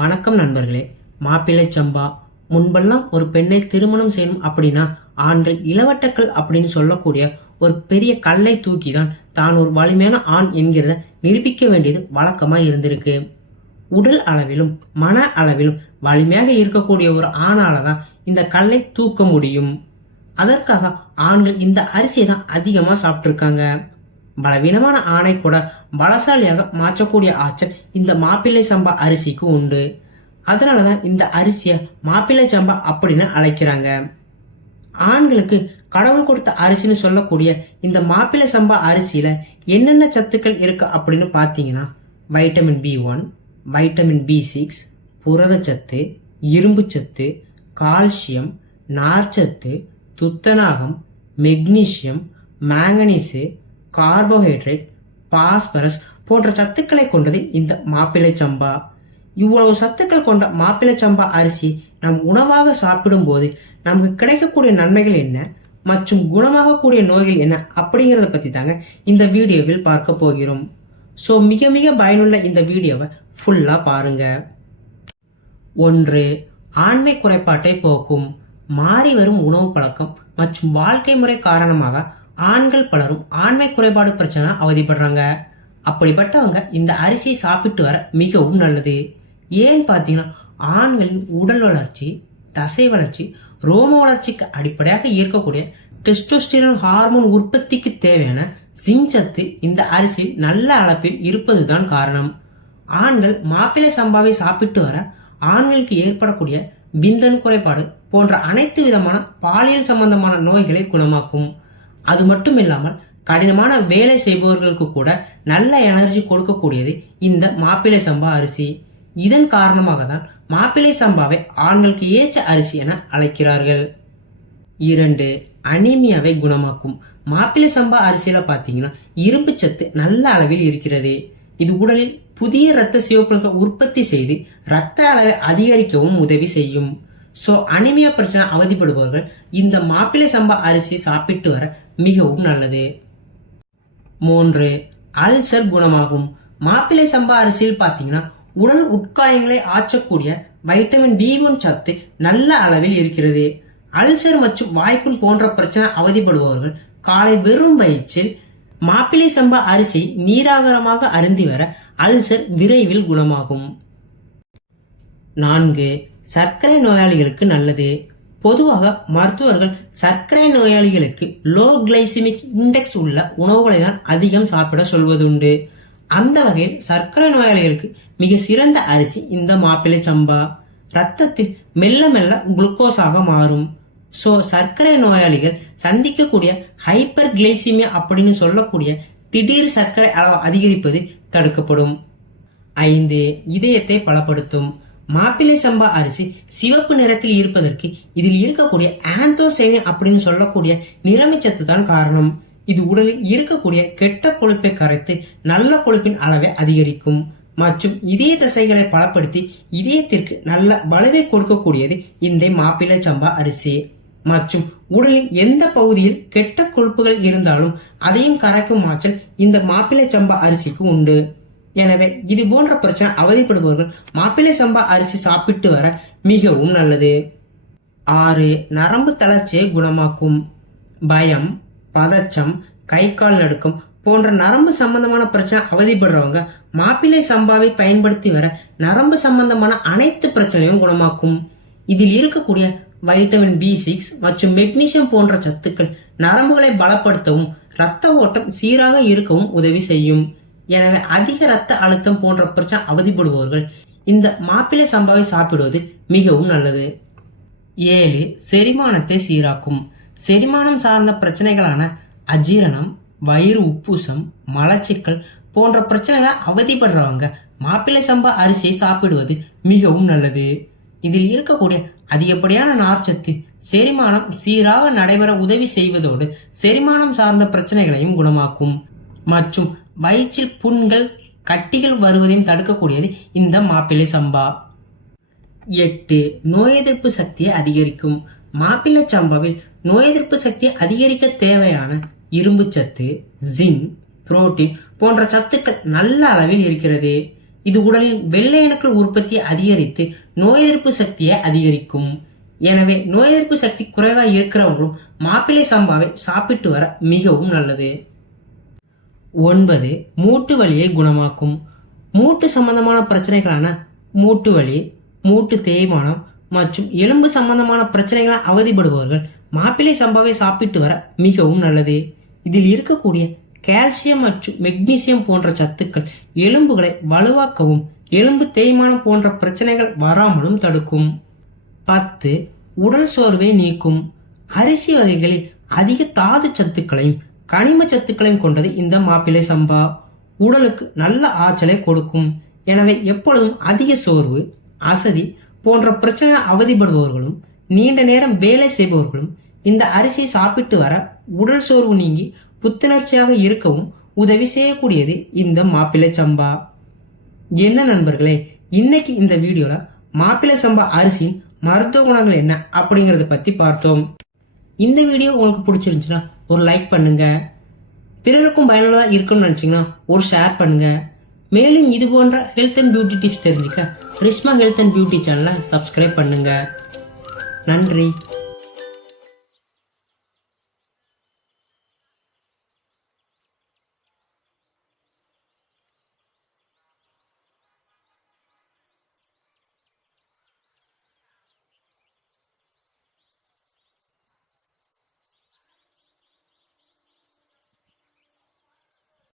வணக்கம் நண்பர்களே. மாப்பிள்ளை சம்பா முன்பெல்லாம் ஒரு பெண்ணை திருமணம் செய்யணும் அப்படின்னா ஆண்கள் இளவட்டக்கல் அப்படின்னு சொல்லக்கூடிய ஒரு பெரிய கல்லை தூக்கி தான் ஒரு வலிமையான ஆண் என்கிறத நிரூபிக்க வேண்டியது வழக்கமா இருந்திருக்கு. உடல் அளவிலும் மன அளவிலும் வலிமையாக இருக்கக்கூடிய ஒரு ஆணால தான் இந்த கல்லை தூக்க முடியும். அதற்காக ஆண்கள் இந்த அரிசியை தான் அதிகமா சாப்பிட்டு பலவீனமான ஆணை கூட பலசாலியாக மாற்றக்கூடிய ஆற்றல் இந்த மாப்பிள்ளை சம்பா அரிசிக்கு உண்டு. அதனாலதான் இந்த அரிசிய மாப்பிள்ளை சம்பா அப்படின்னு அழைக்கிறாங்க. ஆண்களுக்கு கடவுள் கொடுத்த அரிசின்னு சொல்லக்கூடிய இந்த மாப்பிள்ளை சம்பா அரிசியில என்னென்ன சத்துக்கள் இருக்கு அப்படின்னு பாத்தீங்கன்னா, வைட்டமின் B1, வைட்டமின் B6, புரதச்சத்து, இரும்பு சத்து, கால்சியம், நார்ச்சத்து, துத்தநாகம், மெக்னீசியம், மேங்கனீசு, கார்போஹைட்ரேட், பாஸ்பரஸ் போன்ற சத்துக்களை கொண்டது இந்த மாப்பிள்ளை சம்பா. இவ்வளவு சத்துக்கள் கொண்ட மாப்பிள்ளை சம்பா அரிசி நம் உணவாக சாப்பிடும் போது நமக்கு கிடைக்கக்கூடிய நன்மைகள் என்ன மற்றும் குணமாகக்கூடிய நோய்கள் என்ன அப்படிங்கறத பத்தி தாங்க இந்த வீடியோவில் பார்க்க போகிறோம். சோ மிக மிக பயனுள்ள இந்த வீடியோவை ஃபுல்லா பாருங்க. 1. ஆண்மை குறைபாட்டை போக்கும். மாறி வரும் உணவு பழக்கம் மற்றும் வாழ்க்கை முறை காரணமாக ஆண்கள் பலரும் ஆண்மை குறைபாடு பிரச்சனை அவதிப்படுறாங்க. அப்படிப்பட்டவங்க இந்த அரிசியை சாப்பிட்டு வர மிகவும் நல்லது. ஏன்னு பாத்தீங்கன்னா, ஆண்களின் உடல் வளர்ச்சி, தசை வளர்ச்சி, ரோம வளர்ச்சிக்கு அடிப்படையாக இருக்கக்கூடிய டெஸ்டோஸ்டிரான் ஹார்மோன் உற்பத்திக்கு தேவையான ஜிங்க் சத்து இந்த அரிசியில் நல்ல அளவில் இருப்பதுதான் காரணம். ஆண்கள் மாப்பிள்ளை சம்பாவை சாப்பிட்டு வர ஆண்களுக்கு ஏற்படக்கூடிய விந்தணு குறைபாடு போன்ற அனைத்து விதமான பாலியல் சம்பந்தமான நோய்களை குணமாக்கும். அது மட்டும் இல்லாமல் கடினமான வேலை செய்பவர்களுக்கு கூட நல்ல எனர்ஜி கொடுக்கக்கூடியது இந்த மாப்பிள்ளை சம்பா அரிசி. இதன் காரணமாக தான் மாப்பிள்ளை சம்பாவை ஆண்களுக்கு ஏற்ற அரிசி என அழைக்கிறார்கள். 2. அனீமியாவை குணமாக்கும். மாப்பிள்ளை சம்பா அரிசியில பாத்தீங்கன்னா இரும்பு சத்து நல்ல அளவில் இருக்கிறது. இது உடலில் புதிய இரத்த சிவப்புகள் உற்பத்தி செய்து இரத்த அளவை அதிகரிக்கவும் உதவி செய்யும். சோ அனிமியா பிரச்சனை அவதிப்படுபவர்கள் இந்த மாப்பிள்ளை சம்பா அரிசி சாப்பிட்டு வர மிகவும் நல்லது. 3. அல்சர் குணமாகும். மாப்பிள்ளை சம்பா அரிசியில் பாத்தீங்கன்னா உடல் உட்காயங்களை ஆற்றக்கூடிய வைட்டமின் B1 சத்து நல்ல அளவில் இருக்கிறது. அல்சர் மற்றும் வாய்ப்புண் போன்ற பிரச்சனை அவதிப்படுபவர்கள் காலை வெறும் வயிற்றில் மாப்பிள்ளை சம்பா அரிசி நீராகாரமாக அருந்தி வர அல்சர் விரைவில் குணமாகும். 4. சர்க்கரை நோயாளிகளுக்கு நல்லது. பொதுவாக மருத்துவர்கள் சர்க்கரை நோயாளிகளுக்கு லோ கிளைசிமிக் இண்டெக்ஸ் உள்ள உணவுகளை தான் அதிகம் சாப்பிட சொல்வதுண்டு. அந்த வகையில் சர்க்கரை நோயாளிகளுக்கு மிக சிறந்த அரிசி இந்த மாப்பிள்ளை சம்பா. ரத்தத்தில் மெல்ல மெல்ல குளுக்கோஸாக மாறும். சோ சர்க்கரை நோயாளிகள் சந்திக்கக்கூடிய ஹைப்பர் கிளைசிமியா அப்படின்னு சொல்லக்கூடிய திடீர் சர்க்கரை அளவு அதிகரிப்பது தடுக்கப்படும். 5. இதயத்தை பலப்படுத்தும். மாப்பிள்ளை சம்பா அரிசி சிவப்பு நிறத்தில் இருப்பதற்கு இதில் இருக்கக்கூடிய ஆந்தோசைனின் அப்படின்னு சொல்லக்கூடிய நிறமிச்சத்து தான் காரணம். இது உடலில் இருக்கக்கூடிய கெட்ட கொழுப்பை கரைத்து நல்ல கொழுப்பின் அளவை அதிகரிக்கும் மற்றும் இதய தசைகளை பலப்படுத்தி இதயத்திற்கு நல்ல வலுவை கொடுக்கக்கூடியது இந்த மாப்பிள்ளை சம்பா அரிசி. மற்றும் உடலின் எந்த பகுதியில் கெட்ட கொழுப்புகள் இருந்தாலும் அதையும் கரைக்கும் ஆற்றல் இந்த மாப்பிள்ளை சம்பா அரிசிக்கு உண்டு. எனவே இது போன்ற பிரச்சனை அவதிப்படுபவர்கள் மாப்பிள்ளை சம்பா அரிசி சாப்பிட்டு வர மிகவும் நல்லது. 6. நரம்பு தளர்ச்சியை குணமாக்கும். பயம், பதச்சம், கை கால் நடுக்கம் போன்ற நரம்பு சம்பந்தமான பிரச்சனை அவதிப்படுறவங்க மாப்பிள்ளை சம்பாவை பயன்படுத்தி வர நரம்பு சம்பந்தமான அனைத்து பிரச்சனையும் குணமாக்கும். இதில் இருக்கக்கூடிய வைட்டமின் B6 மற்றும் மெக்னீசியம் போன்ற சத்துக்கள் நரம்புகளை பலப்படுத்தவும் இரத்த ஓட்டம் சீராக இருக்கவும் உதவி செய்யும். எனவே அதிக ரத்த அழுத்தம் போன்ற பிரச்சனை அவதிப்படுபவர்கள் இந்த மாப்பிள்ளை சம்பாவை சாப்பிடுவது மிகவும் நல்லது. 7. செரிமானத்தை சீராக்கும். செரிமானம் சார்ந்த பிரச்சனைகளான அஜீரணம், வயிறு உப்புசம், மலச்சிக்கல் போன்ற பிரச்சனைகளை அவதிப்படுறவங்க மாப்பிள்ளை சம்பா அரிசியை சாப்பிடுவது மிகவும் நல்லது. இதில் இருக்கக்கூடிய அதிகப்படியான நார்ச்சத்து செரிமானம் சீராக நடைபெற உதவி செய்வதோடு செரிமானம் சார்ந்த பிரச்சனைகளையும் குணமாக்கும் மற்றும் வயிற்றில் புண்கள், கட்டிகள் வருவதையும் தடுக்கக்கூடியது இந்த மாப்பிள்ளை சம்பா. 8. நோய் எதிர்ப்பு சக்தியை அதிகரிக்கும். மாப்பிள்ளை சம்பாவில் நோய் எதிர்ப்பு சக்தியை அதிகரிக்க தேவையான இரும்பு சத்து, ஜிங்க், புரோட்டீன் போன்ற சத்துக்கள் நல்ல அளவில் இருக்கிறது. இது உடலில் வெள்ளை அணுக்கள் உற்பத்தியை அதிகரித்து நோய் எதிர்ப்பு சக்தியை அதிகரிக்கும். எனவே நோய் எதிர்ப்பு சக்தி குறைவா இருக்கிறவங்களும் மாப்பிள்ளை சம்பாவை சாப்பிட்டு வர மிகவும் நல்லது. 9. மூட்டு வலியை குணமாக்கும். மூட்டு சம்பந்தமான பிரச்சனைகளான மூட்டு வலி, மூட்டு தேய்மானம் மற்றும் எலும்பு சம்பந்தமான பிரச்சனைகளை அவதிப்படுபவர்கள் மாப்பிள்ளை சம்பாவை சாப்பிட்டு வர மிகவும் நல்லது. இதில் இருக்கக்கூடிய கால்சியம் மற்றும் மெக்னீசியம் போன்ற சத்துக்கள் எலும்புகளை வலுவாக்கவும் எலும்பு தேய்மானம் போன்ற பிரச்சனைகள் வராமலும் தடுக்கும். 10. உடல் சோர்வை நீக்கும். அரிசி வகைகளில் அதிக தாது சத்துக்களையும் கனிம சத்துக்களையும் கொண்டது இந்த மாப்பிள்ளை சம்பா. உடலுக்கு நல்ல ஆற்றலை கொடுக்கும். எனவே எப்பொழுதும் அதிக சோர்வு, அசதி போன்ற பிரச்சனை அவதிப்படுபவர்களும் நீண்ட நேரம் வேலை செய்பவர்களும் இந்த அரிசியை சாப்பிட்டு வர உடல் சோர்வு நீங்கி புத்துணர்ச்சியாக இருக்கவும் உதவி செய்யக்கூடியது இந்த மாப்பிள்ளை சம்பா. என்ன நண்பர்களே, இன்னைக்கு இந்த வீடியோல மாப்பிள்ளை சம்பா அரிசியின் மருத்துவ குணங்கள் என்ன அப்படிங்கறத பத்தி பார்த்தோம். இந்த வீடியோ உங்களுக்கு பிடிச்சிருந்துச்சுன்னா ஒரு லைக் பண்ணுங்க. பிறருக்கும் பயனுள்ளதா இருக்குன்னு நினைச்சீங்கன்னா ஒரு ஷேர் பண்ணுங்க. மேலும் இது போன்ற ஹெல்த் அண்ட் பியூட்டி டிப்ஸ் தெரிஞ்சுக்க ரிஷ்மா ஹெல்த் அண்ட் பியூட்டி சேனலை சப்ஸ்கிரைப் பண்ணுங்க. நன்றி.